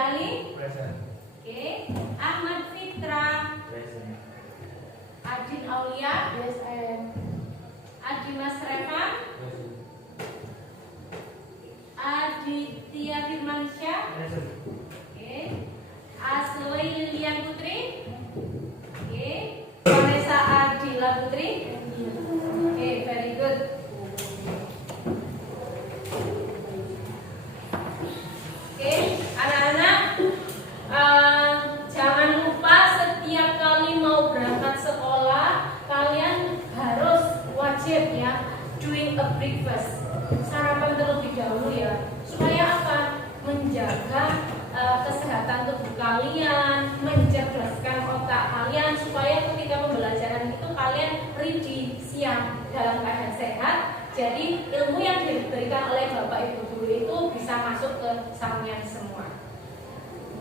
Noviani. Present. Oke. Ahmad Fitra. Present. Adin Aulia. Yes, I am. Adimas Reva. Present. Aditya Firmansyah. Present. Oke. Asloi Lilian Putri. Oke. Vanessa Adila Putri. Oke, very good. Oke, anak-anak, jangan lupa setiap kali mau berangkat sekolah kalian harus wajib ya doing a breakfast, sarapan terlebih dahulu ya, supaya apa? Menjaga kesehatan tubuh kalian, mencerdaskan otak kalian, supaya ketika pembelajaran itu kalian ready, siap, dalam keadaan sehat. Jadi ilmu yang diberikan oleh Bapak Ibu guru itu bisa masuk ke sampean semua.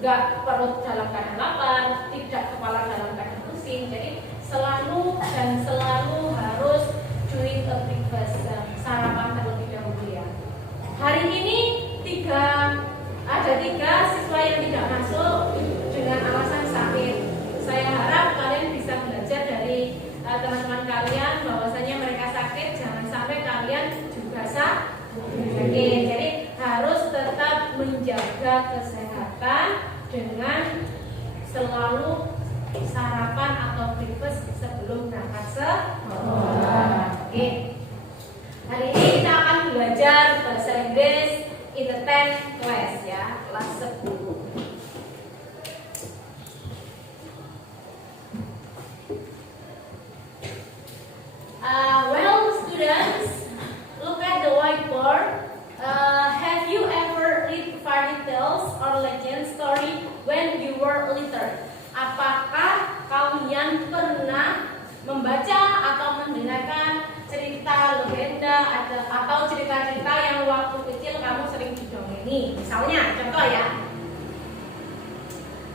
Enggak perut dalam keadaan lapar, tidak kepala dalam keadaan pusing. Jadi selalu dan selalu harus doing a breakfast, sarapan terlebih dahulu ya. Hari ini ada tiga siswa yang tidak masuk dengan alasan sakit. Saya harap kalian bisa belajar dari teman-teman kalian bahwasanya mereka sakit, jangan sampai kalian juga sakit. Jadi harus tetap menjaga kesehatan dengan selalu sarapan atau breakfast sebelum berangkat sekolah. Oke. Hari ini kita akan belajar bahasa Inggris in the 10th class ya, kelas 10. Well, students, look at the whiteboard. Have you ever read fairy tales or legend story when you were little? Apakah kalian pernah membaca atau mendengarkan cerita legenda atau cerita-cerita yang waktu kecil kamu sering didongeni? Misalnya, contoh ya.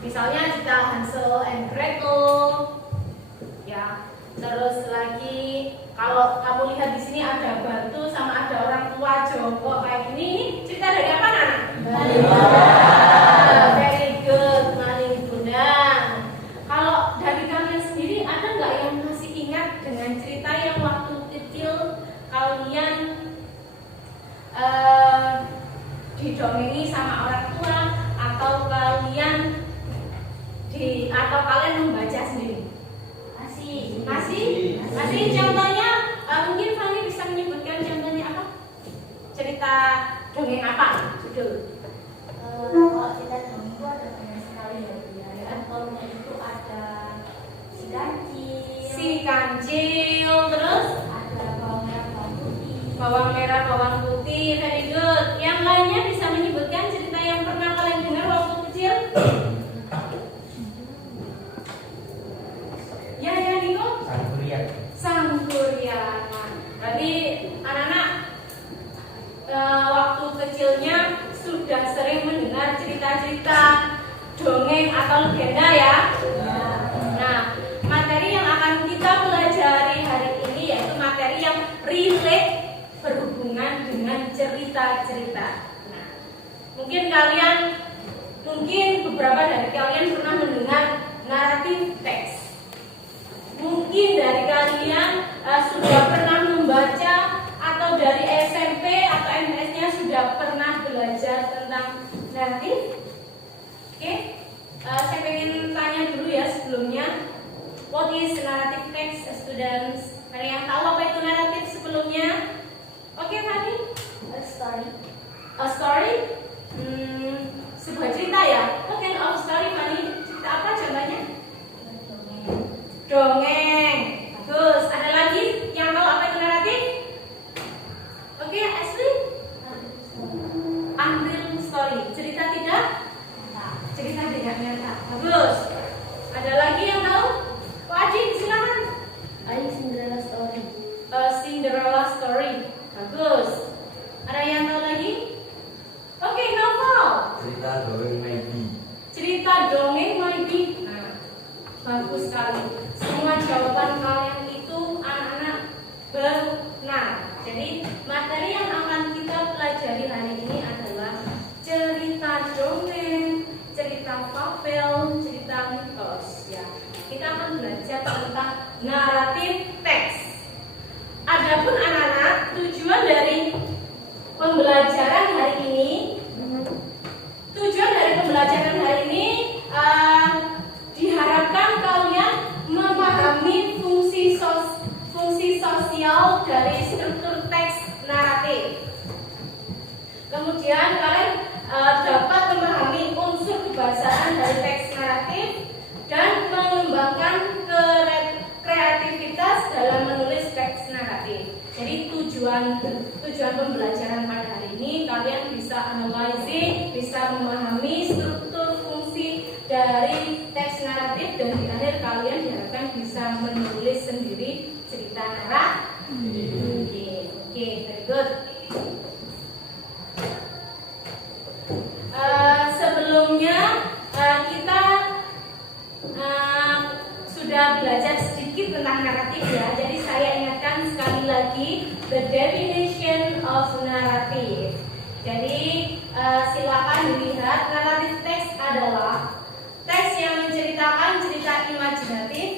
Misalnya cerita Hansel and Gretel, ya. Terus lagi kalau kamu lihat di sini ada batu sama ada orang tua jongkok kayak gini, ini cerita dari apa, Nana? Very good, maling Bunda. Kalau dari kalian sendiri ada nggak yang masih ingat dengan cerita yang waktu kecil kalian didongeni sama orang tua atau kalian membaca sendiri? Masih contohnya mungkin Fani bisa menyebutkan contohnya apa? Cerita dongeng apa? Judul? Kalau cerita dongeng itu ada banyak sekali ya. Contohnya itu ada si kancil, Terus ada bawang merah bawang putih. bawang merah bawang putih, very good. Yang lainnya bisa menyebutkan cerita yang pernah kalian dengar waktu kecil? Ya Niko? Sang Kuryana. Berarti anak-anak waktu kecilnya sudah sering mendengar cerita-cerita dongeng atau legenda ya. Nah, materi yang akan kita pelajari hari ini yaitu materi yang relate, berhubungan dengan cerita-cerita. Nah, mungkin beberapa dari kalian pernah mendengar naratif teks. Mungkin dari kalian sudah pernah membaca atau dari SMP atau MS-nya sudah pernah belajar tentang naratif. Oke, saya pengen tanya dulu ya sebelumnya, what is narrative text, students? Ada yang tahu apa itu naratif sebelumnya? Oke, Fani? A story. A story? Sebuah cerita ya? What kind of story, Fani? Cerita apa contohnya? Dongeng. Bagus. Ada lagi yang tahu apa itu naratif? Oke, Ashley? Unreal story. Cerita tidak? Cerita tidak nyata. Bagus. Ada lagi yang tahu? Pak Aji, silakan. Cinderella story. Cinderella story. Bagus. Ada yang tahu lagi? Oke, novel. Cerita dongeng Maggie. Cerita dongeng Maggie. Nah, bagus sekali. Semua jawaban kalian itu anak-anak benar. Jadi materi yang akan kita pelajari hari ini adalah cerita dongeng, narrative text. Adapun anak-anak, tujuan dari pembelajaran hari ini, diharapkan kalian memahami fungsi sosial dari struktur teks naratif. Kemudian kalian dapat memahami unsur kebahasaan dari teks naratif dan mengembangkan kreativitas dalam menulis teks naratif. Jadi tujuan pembelajaran pada hari ini kalian bisa analisis, bisa memahami struktur fungsi dari teks naratif, dan di akhir kalian diharapkan bisa menulis sendiri cerita naratif. Oke, very good. Sebelumnya kita sudah belajar sedikit tentang naratif ya. Jadi saya ingatkan sekali lagi the definition of narrative. Jadi silakan dilihat, narrative text adalah teks yang menceritakan cerita imajinatif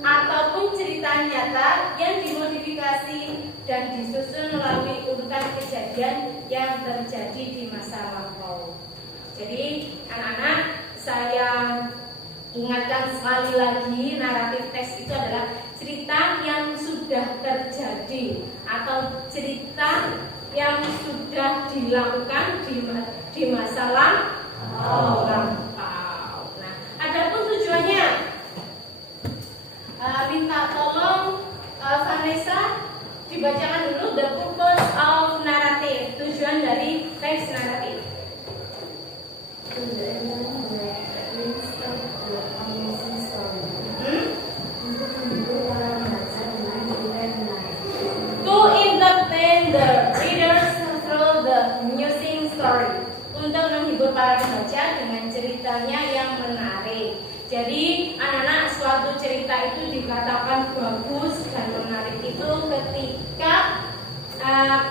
ataupun cerita nyata yang dimodifikasi dan disusun melalui urutan kejadian yang terjadi di masa lampau. Jadi anak-anak, saya ingatkan sekali lagi, naratif teks itu adalah cerita yang sudah terjadi atau cerita yang sudah dilakukan di masa lampau. Nah, adapun tujuannya, minta tolong Vanessa dibacakan dulu the purpose of narrative, tujuan dari teks naratif. To entertain the readers through the amusing story, untuk menghibur para pembaca dengan ceritanya yang menarik. Jadi anak-anak, suatu cerita itu dikatakan bagus dan menarik itu ketika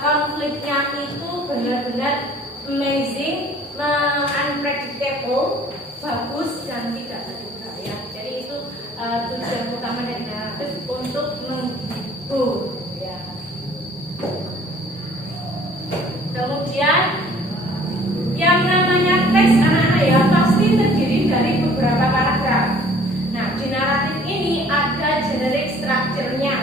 konfliknya itu benar-benar amazing, unpredictable, bagus dan tidak terduga ya. Jadi itu tujuan utama dari naratif, untuk menghibur ya. Kemudian yang namanya teks anak-anak ya pasti terdiri dari beberapa paragraf. Nah, di naratif ini ada generic structure-nya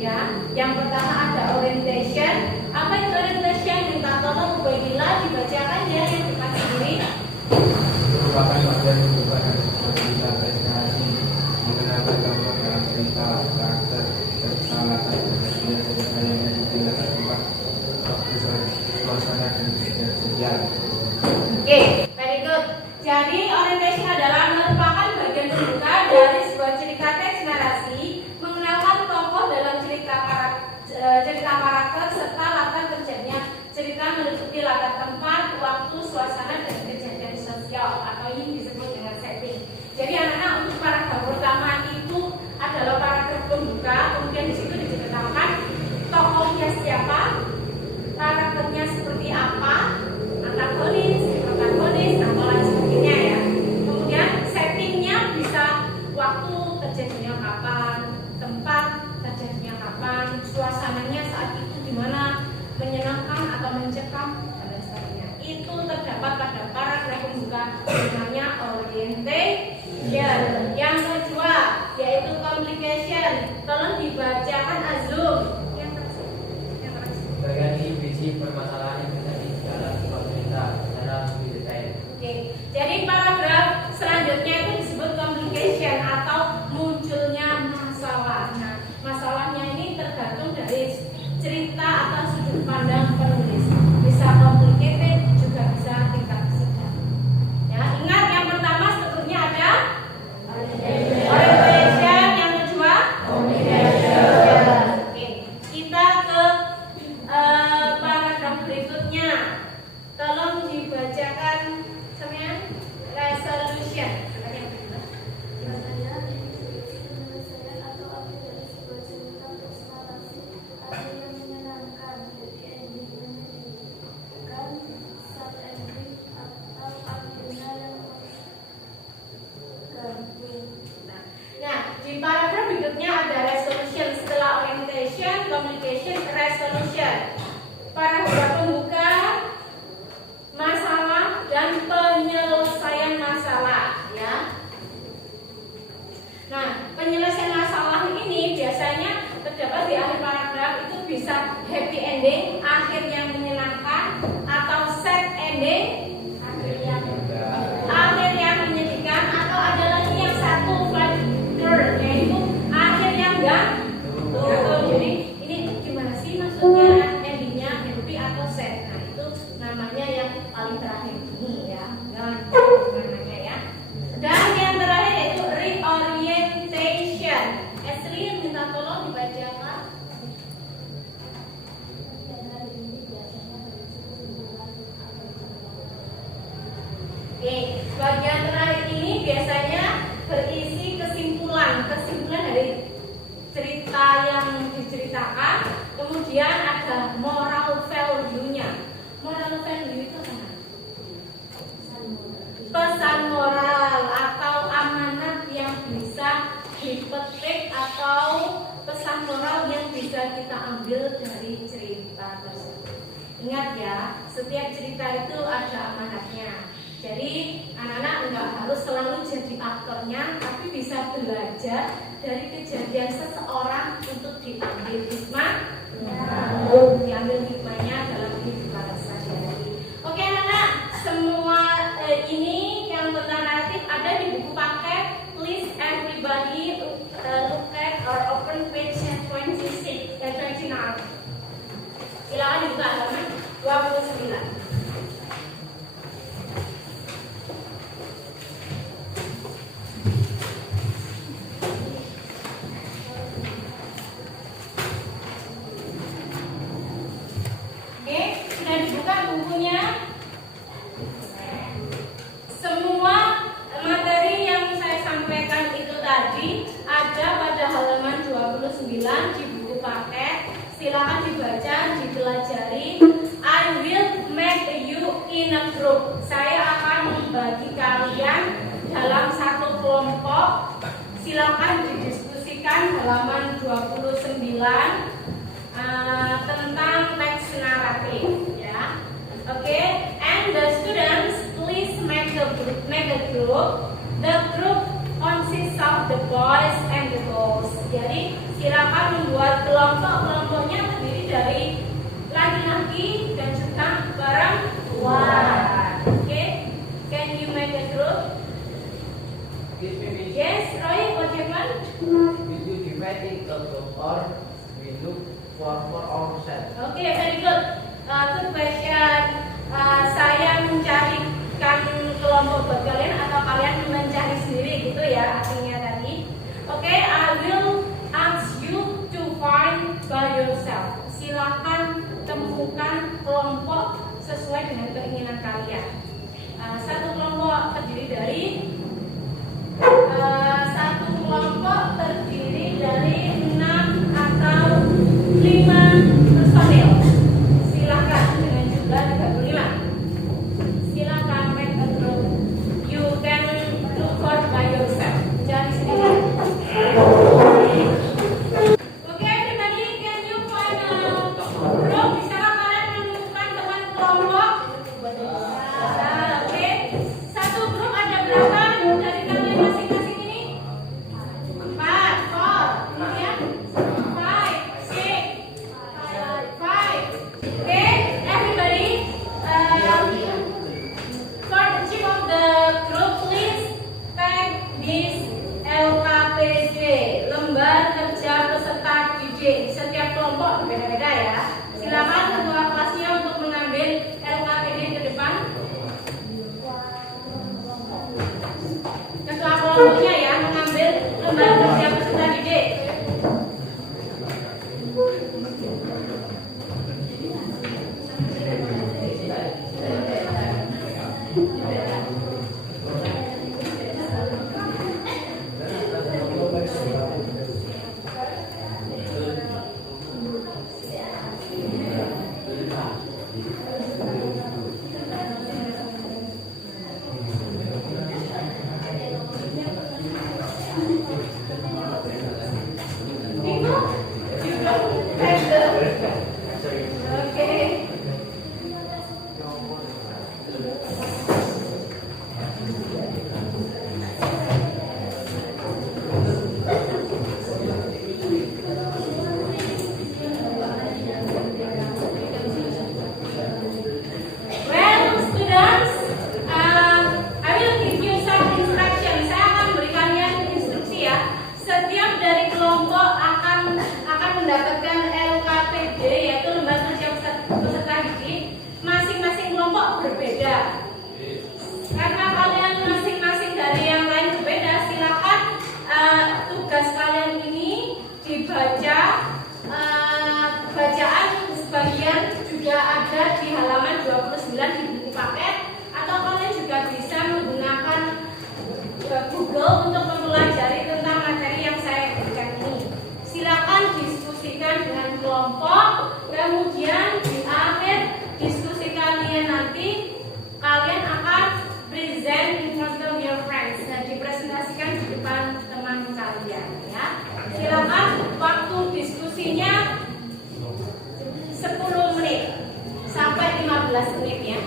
ya. Yang pertama ada orientation. Apa itu orientation? Minta tolong Ubaidillah dibacakan ya, yang depan sendiri. Merupakan bagian perubahan cerita presentasi mengenalkan tokoh dalam cerita, karakter, dan kesalahan dan cerita yang dijelaskan tempat suasana dan kejadian sosial. Oke, very good. Jadi orientation adalah merupakan bagian pembuka dari sebuah cerita teks narasi, mengenalkan tokoh dalam cerita karakter serta latar terjadinya cerita meliputi latar tempat, waktu, suasana, dan kejadian sosial atau yang disebut dengan setting. Jadi anak-anak, untuk paragraf pertama itu adalah paragraf pembuka, kemudian di situ diceritakan tokohnya siapa, karakternya seperti apa, antagonis, protagonis, atau lain sebagainya ya. Kemudian settingnya bisa waktu terjadinya kapan, tempat terjadinya kapan, suasananya saat itu gimana, menyenangkan atau mencekam dan lain sebagainya. Itu terdapat pada paragraf pembuka namanya orientation. Yang kedua yaitu complication. Tolong dibacakan Azum. Bagian ini berisi permasalahan yang terjadi dalam sebuah cerita secara lebih detail. Oke, jadi paragraf selanjutnya itu disebut complication atau munculnya masalah. Nah, masalahnya ini tergantung dari cerita atau sudut pandang penulis. Bisa complicated, juga bisa tingkat sedang. Ya, ingat yang pertama strukturnya ada orientation, yang kedua complication. diceritakan. Kemudian ada moral value-nya. Moral value itu apa? Pesan moral atau amanat yang bisa dipetik atau pesan moral yang bisa kita ambil dari cerita tersebut. Ingat ya, setiap cerita itu ada amanatnya. Jadi anak-anak nggak harus selalu jadi aktornya, tapi bisa belajar dari kejadian seseorang untuk diambil hikmah, diambil hikmahnya dalam kehidupan sehari-hari. Oke anak-anak, semua ini yang tentang naratif ada di buku paket. Please everybody look at or open page 26 dan 29. Silakan dibuka halaman 29. Sudah dibuka bukunya. Semua materi yang saya sampaikan itu tadi ada pada halaman 29 di buku paket. Silakan dibaca, dipelajari. I will make you in a group. Saya akan membagi kalian dalam satu kelompok. Silakan didiskusikan halaman 29 tentang teks naratif. Okay, and the students please make a group. The group consists of the boys and the girls. Jadi silakan membuat kelompok-kelompoknya terdiri dari laki-laki dan juga perempuan. Okay, can you make a group? Yes, Roy, what you want? Will you divide in a group or we look for ourselves? Okay, very good. Good question. Saya mencarikan kelompok buat kalian atau kalian mencari sendiri gitu ya artinya tadi. Okay, I will ask you to find by yourself. Silakan temukan kelompok sesuai dengan keinginan kalian. Satu kelompok terdiri dari 6 atau 5 personil. Silakan dengan jumlah 35. Silakan make a group. You can look for by yourself. Cari sendiri. Oke, everybody, can you find a group? Bisakah kalian menemukan teman kelompok? Oke. Satu grup ada berapa dari kalian masing-masing ini? 4, 4. Kemudian 5, 6, 5. Okay, everybody. For the chief of the group, please take this LKPD, lembar kerja peserta didik. Setiap kelompok berbeda-beda ya. Silakan ketua kelasnya untuk mengambil LKPD ke depan. Ketua kelompoknya ya mengambil lembar kerja peserta didik. Okay. Well, students, I will give you some instruction. Saya akan beri kalian instruksi ya. Setiap dari kelompok akan mendapatkan LKPD, yaitu lembar kerja peserta didik. Masing-masing kelompok berbeda. Karena kalian masing-masing dari yang lain berbeda, silakan tugas kalian ini dibaca. Bacaan sebagian juga ada di halaman 29 di buku paket, atau kalian juga bisa menggunakan Google untuk mempelajari tentang materi yang saya berikan ini. Silakan diskusikan dengan kelompok. Kemudian di akhir diskusi kalian nanti kalian akan present in front of your friends. Nah, dipresentasikan di depan teman kalian ya. Silakan waktu diskusinya 10 menit sampai 15 menit ya.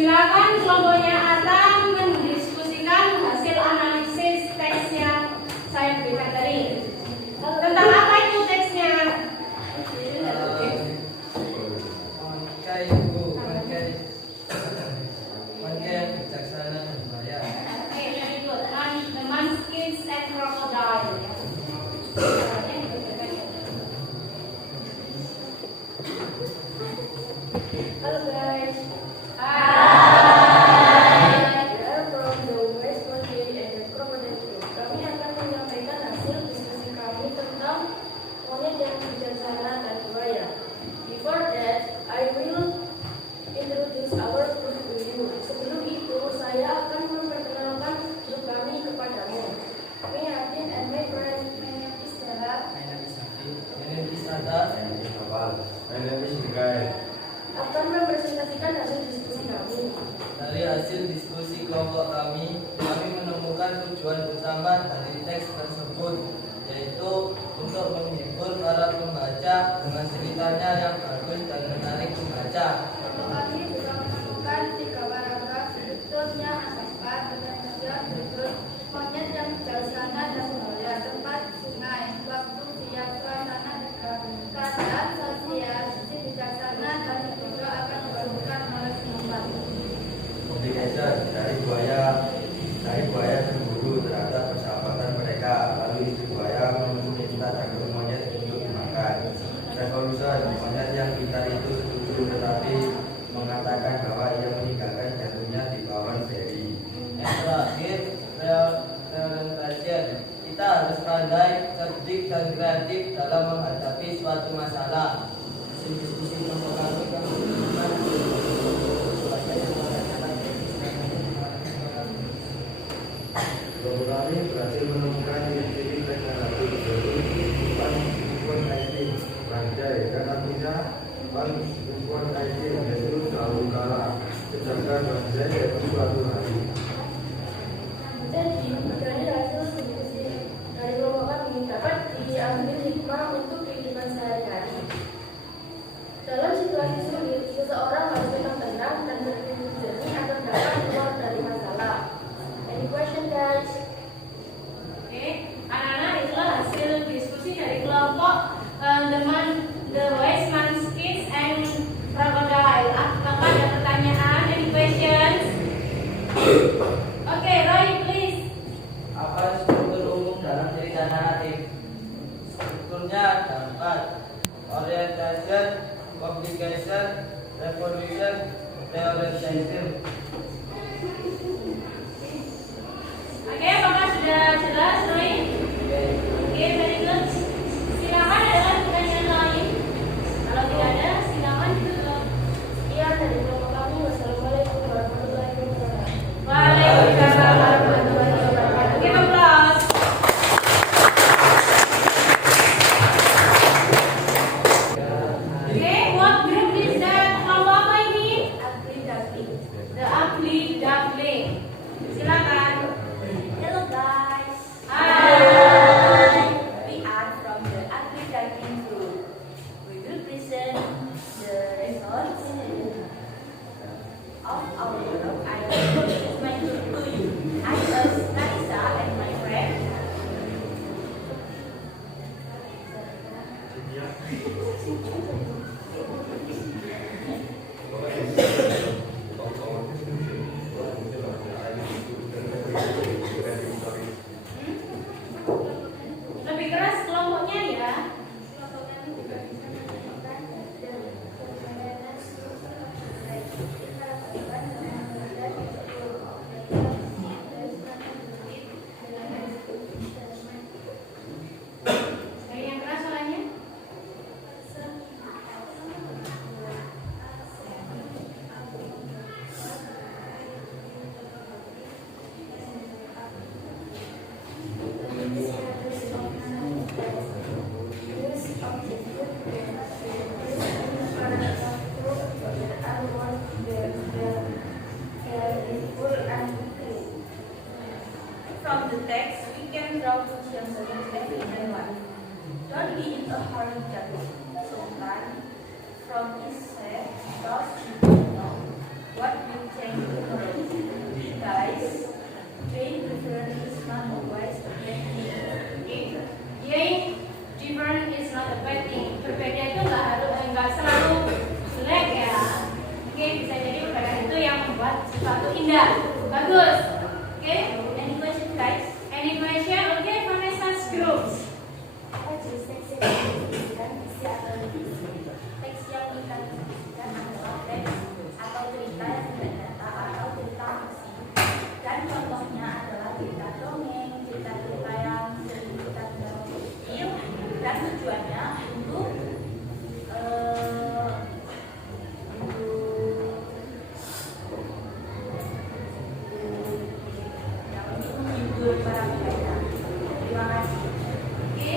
Silakan kelompoknya akan mendiskusikan hasil analisis teks yang saya berikan tadi. Tentang apa itu teksnya? Bangkai bijaksana dan bahaya. Oke, very good. The Munchkins and Crocodile. Halo guys. We are from the West Mountain and the Crocodile Group. Kami akan menyampaikan hasil diskusi kami tentang monyet yang bijaksana dan buaya. Before that, I will introduce our group to you. Sebelum itu, saya akan memperkenalkan grup kami kepadamu. Me, Adin, and my friend, my name is Stella. My name is Safi. My name is Sada. My name is Mikael. Akan mempresentasikan hasil diskusi kami. Dari hasil diskusi kelompok kami menemukan tujuan utama dari teks tersebut, yaitu untuk menghibur para pembaca dengan ceritanya yang bagus dan menarik pembaca. Kelompok kami juga menemukan 3 paragraf strukturnya asaskan dengan tujuan berikut: monyet yang bijaksana dan mulia, tempat sungai, waktu siap, suasana dekat, keadaan sosial, sisi bijaksana dan juga akan diperlukan oleh semua. Complication dari buaya cemburu terhadap persahabatan mereka. Lalu istri buaya meminta jagung monyet untuk dimakan. Revolution, monyet yang pintar itu setuju tetapi mengatakan bahwa ia meninggalkan jantungnya di bawah Berry. Yang terakhir, reorientasi. Kita harus pandai, cerdik dan kreatif dalam menghadapi suatu masalah. Hasil diskusi kelompok kami menemukan Kelompok kami berhasil menemukan ciri-ciri teknologi baru bukan handphone IT Banjai dan artinya handphone IT yaitu selalu kalah. Sedangkan Banjai yaitu suatu hari. Jadi, dari hasil diskusi dari kelompok kami dapat diambil hikmah untuk kehidupan sehari-hari. Dalam situasi sulit, seseorang harus tetap tenang dan berpikir jernih agar dapat keluar dari masalah. Any question, guys? Oke, anak-anak, itulah hasil diskusi dari kelompok the West Munchkins and Crocodile. Apakah ada pertanyaan? Any questions? Oke, Roy, please. apa struktur umum dalam cerita naratif? Strukturnya ada 4: orientation, complication, revolution, reorientation. Oke, apakah sudah jelas, Roy? Oke, very good. Silakan ada pertanyaan lain. Kalau tidak ada, from his set because he don't know what will change tomorrow. Guys, being different is not always a bad thing. Being different is not a bad thing. Berbeda itu nggak selalu jelek ya. Oke, bisa jadi perbedaan itu yang membuat sesuatu indah. Bagus. Oke, any question guys? Any question? Oke, Vanessa's groups. Apa jenis teks yang diberikan isi atau revisi? Teks yang diberikan adalah teks atau cerita yang tidak nyata atau cerita fiksi. Dan contohnya adalah cerita dongeng, cerita-cerita yang sering kita dengar kecil, dan tujuannya untuk menghibur para pembaca. Terima kasih. Oke,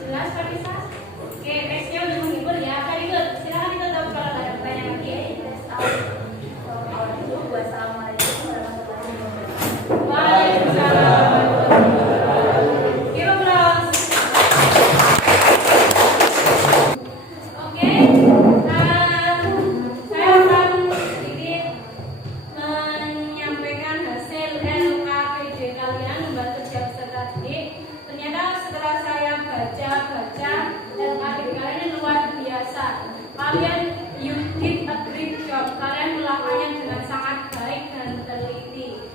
jelas Vanessa? Oke, teksnya untuk menghibur ya. Very good. Silakan ditutup kalau ada pertanyaan lagi. Kalau itu, wassalamualaikum warahmatullahi wabarakatuh. Waalaikumsalam. Give applause. Oke, saya akan sedikit menyampaikan hasil LKPD kalian lembar kerja peserta didik. Ternyata setelah saya baca LKPD kalian ini luar biasa. Kalian you did a great job. Kalian melakukannya dengan sangat baik dan teliti.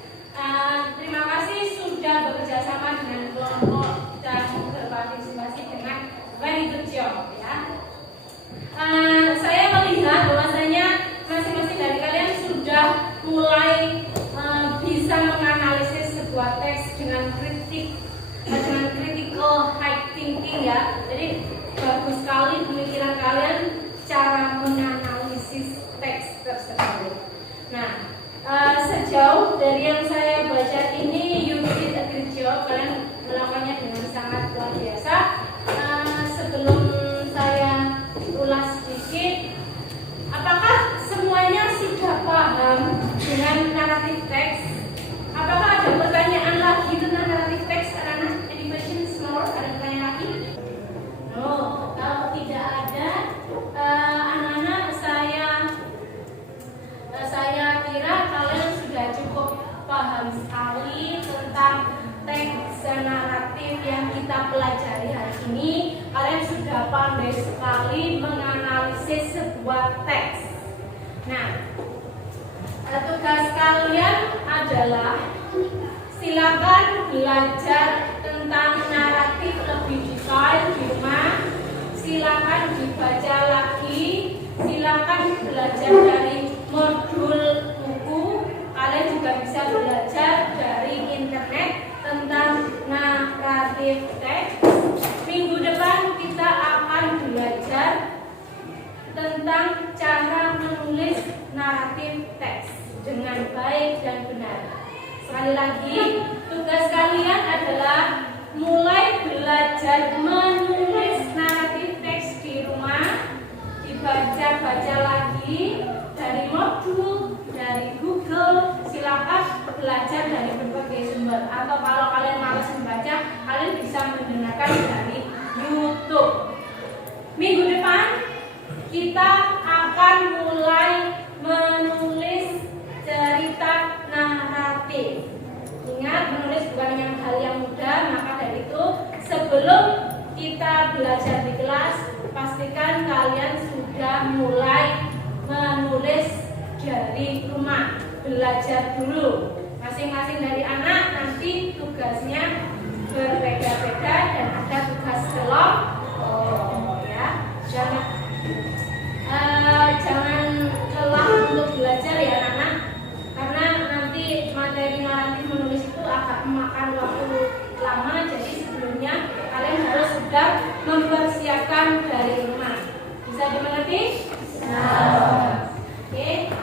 Terima kasih sudah bekerja sama dengan kelompok dan berpartisipasi dengan very good job ya. Saya melihat bahwasanya masing-masing dari kalian sudah mulai bisa menganalisis sebuah teks dengan critical high thinking ya. Jadi bagus sekali pemikiran kalian cara menganalisis teks tersebut. Nah, sejauh dari yang saya baca ini you did a good job. Kalian melakukannya dengan sangat luar biasa. Sebelum saya ulas sedikit, apakah semuanya sudah paham dengan naratif teks? Apakah ada pertanyaan lagi tentang naratif teks? Anak-anak, any questions more? Ada pertanyaan lagi? No, kalau tidak ada, anak-anak saya kira kalian sudah cukup paham sekali tentang teks dan naratif yang kita pelajari hari ini. Kalian sudah pandai sekali menganalisis sebuah teks. Nah, tugas kalian adalah silakan belajar tentang naratif lebih detail di rumah. Silakan dibaca lagi. Silakan belajar dari modul buku. Kalian juga bisa belajar dari internet tentang naratif teks. Minggu depan kita akan belajar tentang cara menulis naratif teks dengan baik dan benar. Sekali lagi, tugas kalian adalah mulai belajar menulis naratif teks di rumah, dibaca-baca lagi dari modul, dari Google. Silakan belajar dari berbagai sumber, atau kalau kalian malas membaca, kalian bisa mendengarkan dari YouTube. Minggu depan kita akan mulai menulis cerita naratif. Ingat, menulis bukan yang hal yang mudah. Maka dari itu, sebelum kita belajar di kelas, pastikan kalian sudah mulai menulis dari rumah. Belajar dulu. Masing-masing dari anak nanti tugasnya berbeda-beda dan ada tugas kelompok ya. Jangan lelah untuk belajar ya anak-anak, karena nanti materi naratif menulis itu akan memakan waktu lama. Jadi sebelumnya kalian harus sudah mempersiapkan dari rumah. Bisa dimengerti? Oke,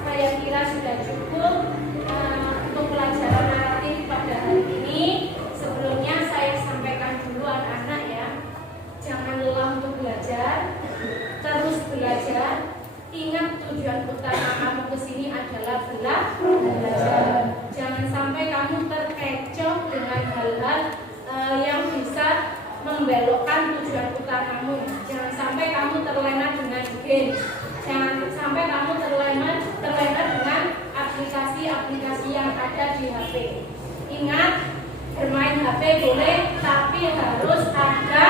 saya kira sudah cukup untuk pelajaran naratif pada hari ini. Sebelumnya saya sampaikan dulu anak-anak ya, jangan lelah untuk belajar, terus belajar. Ingat, tujuan utama kamu kesini adalah belajar. Jangan sampai kamu terkecoh dengan hal-hal yang bisa membelokkan tujuan utamamu. Jangan sampai kamu terlena dengan games. Jangan sampai kamu terlena dengan aplikasi-aplikasi yang ada di HP. Ingat, bermain HP boleh, tapi harus ada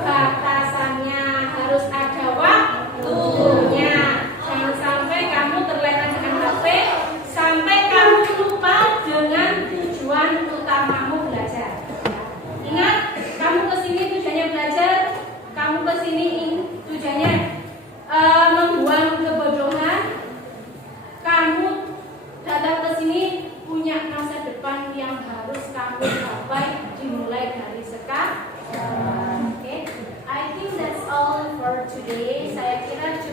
batasannya, harus ada waktunya. Jangan sampai kamu terlena dengan HP sampai kamu lupa dengan tujuan utamamu belajar. Ingat, kamu kesini tujuannya belajar, kamu kesini tujuannya membuang kebodohan. Kamu datang ke sini punya masa depan yang harus kamu capai dimulai dari sekarang. Okay, I think that's all for today. Saya kira